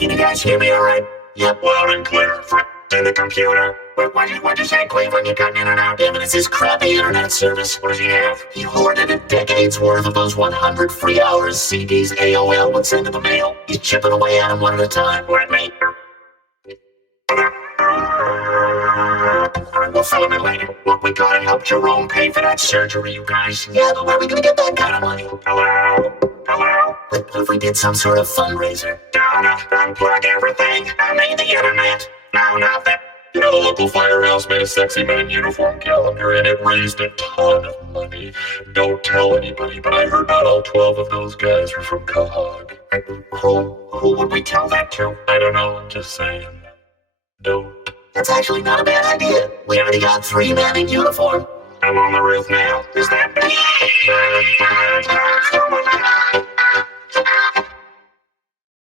Can you guys hear me all right? Yep, loud and clear. In the computer. What'd you say, Cleveland? You got in and out. Damn it, it's this crappy internet service. What does he have? He hoarded a decade's worth of those 100 free hours CDs AOL would send to the mail. He's chipping away at them one at a time. Let me. Alright, we'll film it later. Look, we gotta help Jerome pay for that surgery, you guys. Yeah, but where are we gonna get that kind of money? Hello? What if we did some sort of fundraiser? Don't unplug everything. I mean the internet. No, not that. You know, the local firehouse made a sexy man uniform calendar and it raised a ton of money. Don't tell anybody, but I heard not all 12 of those guys were from Cahog. Who would we tell that to? I don't know, I'm just saying. Don't. That's actually not a bad idea. We already got 3 men in uniform. I'm on the roof now. Is that bad?